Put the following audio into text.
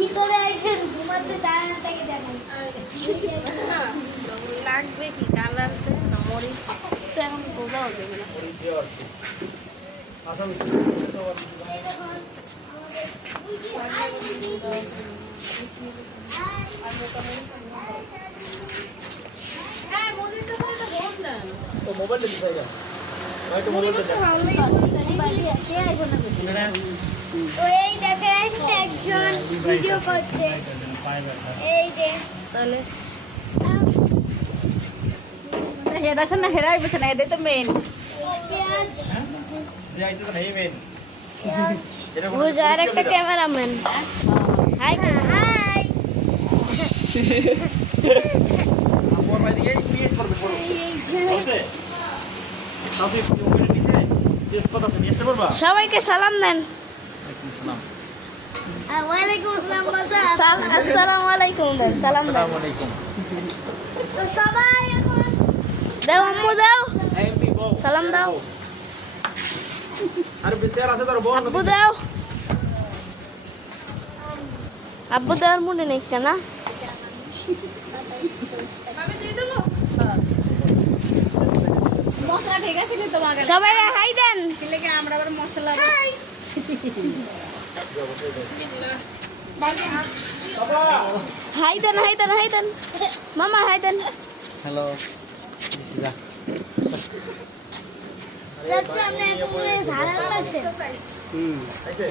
ভিতরে একজন ঘুমাচ্ছে তার থেকে দেখেন লাগবে কি কালার না মরিচ তো এখন বোঝাও যাবে না মোবাইল দিতে হয়তো মোবাইলটা ওই দেখেন একজন ভিডিও করছে এই যে তাহলে হেডা আছে না হেডাই বসে না এটাই তো মেইন পেঁয়াজ যে আইতে তো নেই মেন বুঝার একটা ক্যামেরাম্যান হাই হাই আপর ভাই দিকে পিএস করবে পড়ো বলতে তাহলে মোবাইল দিছে পিএস কথা আছে নিতে পারবা সবাইকে সালাম দেন ওয়ালাইকুম সালাম ওয়ালাইকুম আসসালাম বাজা আসসালামু আলাইকুম দেন সালাম দেন আসসালামু আলাইকুম তো সবাই এখন দাও আম্মু দাও এমপি বউ সালাম দাও আর বিশের আছে তোর বউ আব্বু দাও আব্বু দেওয়ার মনে নেই কেন মশলা ঠিক আছে কি তোমার সবাই হাই দেন লেগে আমরা আবার মশলা হাই দেন হাই দেন হাই দেন মামা হাই দেন হ্যালো চাচু আপনি একটু ঝাড়া লাগছে হুম আইছে